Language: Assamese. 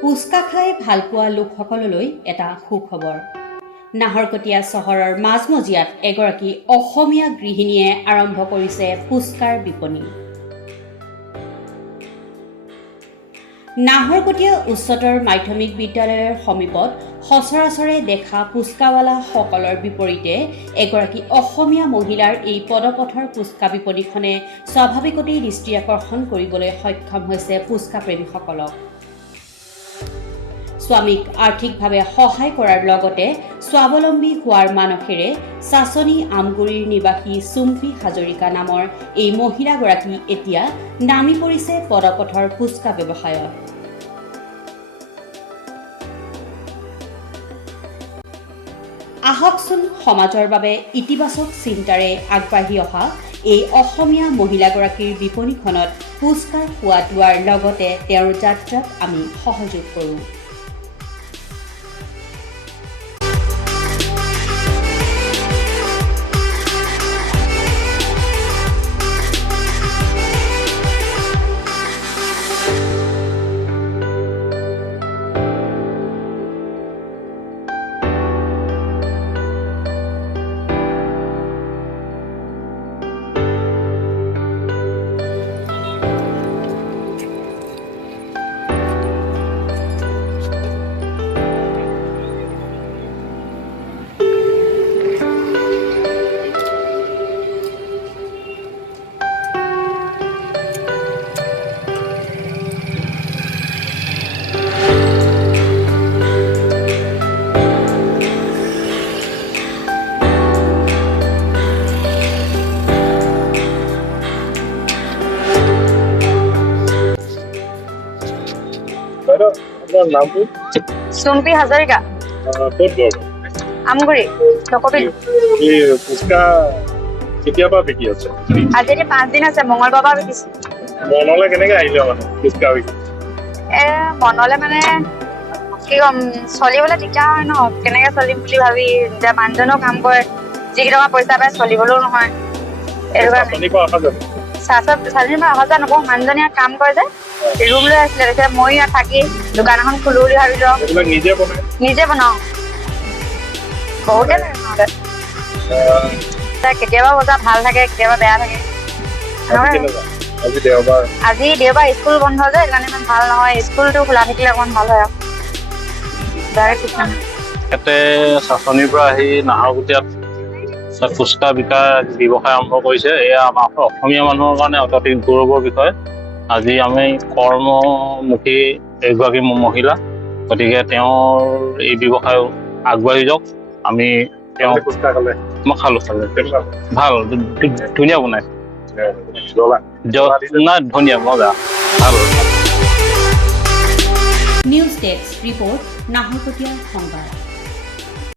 পুচকা খাই ভাল পোৱা লোকসকললৈ এটা সুখবৰ। নাহৰকটীয়া চহৰৰ মাজমজিয়াত এগৰাকী অসমীয়া গৃহিণীয়ে আৰম্ভ কৰিছে পুচকাৰ বিপণী। নাহৰকটীয়া উচ্চতৰ মাধ্যমিক বিদ্যালয়ৰ সমীপত সচৰাচৰে দেখা পুচকাৱালাসকলৰ বিপৰীতে এগৰাকী অসমীয়া মহিলাৰ এই পদপথৰ পুচকা বিপণীখনে স্বাভাৱিকতেই দৃষ্টি আকৰ্ষণ কৰিবলৈ সক্ষম হৈছে পুচকা প্ৰেমীসকলক। স্বামীক আৰ্থিকভাৱে সহায় কৰাৰ লগতে স্বাৱলম্বী হোৱাৰ মানসেৰে চাচনি আমগুৰিৰ নিবাসী চুম্পী হাজৰিকা নামৰ এই মহিলাগৰাকী এতিয়া নামি পৰিছে পদপথৰ পুচকা ব্যৱসায়ত। আহকচোন সমাজৰ বাবে ইতিবাচক চিন্তাৰে আগবাঢ়ি অহা এই অসমীয়া মহিলাগৰাকীৰ বিপণীখনত পুচকাৰ সোৱাদ লোৱাৰ লগতে তেওঁৰ যাত্ৰাত আমি সহযোগ কৰোঁ। চুম্পী হাজৰিকা আমগুৰি নকবিল। আজি 5 দিন আছে, মঙলবাৰৰ পৰা বিকিছো। মনলে কেনেকে আহিলে মানে পুচকা বিকি? মনলে মানে কি কম, চলিবলৈ দিগদাৰ হয় ন, কেনেকে চলিম বুলি ভাবি এতিয়া মানুহজনেও কাম কৰে, যিকেইটকা পইচা পায় চলিবলৈও নহয়। এইটো কাৰণে চাৰিদিন পৰা অহা যোৱা নকৰো, মানুহজনীয়ে কাম কৰে যে ৰুম লৈ আছিলে, তাৰপিছত মই ইয়াত থাকি দোকান এখন খোলো বুলি ভাবিলো। নিজে বনাও, বহুতে কেতিয়াবা বজাৰ ভাল থাকে, কেতিয়াবা বেয়া থাকে। আজি দেওবাৰ স্কুল বন্ধ যে, সেইকাৰণে ইমান ভাল নহয়। স্কুলটো খোলা থাকিলে অকমান ভাল হয় আৰু। ইয়াতে চাচনিৰ পৰা আহি নাহৰকটীয়াত ফুচকা বিকা ব্যৱসায় আৰম্ভ কৰিছে। এয়া আমাৰ অসমীয়া মানুহৰ কাৰণে অত্যধিক গৌৰৱৰ বিষয়। আজি আমি কৰ্মমুখী এগৰাকী মহিলা, গতিকে তেওঁৰ এই ব্যৱসায় আগবাঢ়ি যাওক। আমি তেওঁ মই খালো ভাল, ধুনীয়া বনাইছে, নাই ধুনীয়া, মজা, ভাল। নিউজ ডেস্ক ৰিপৰ্ট, নাহৰকটীয়া সংবাদ।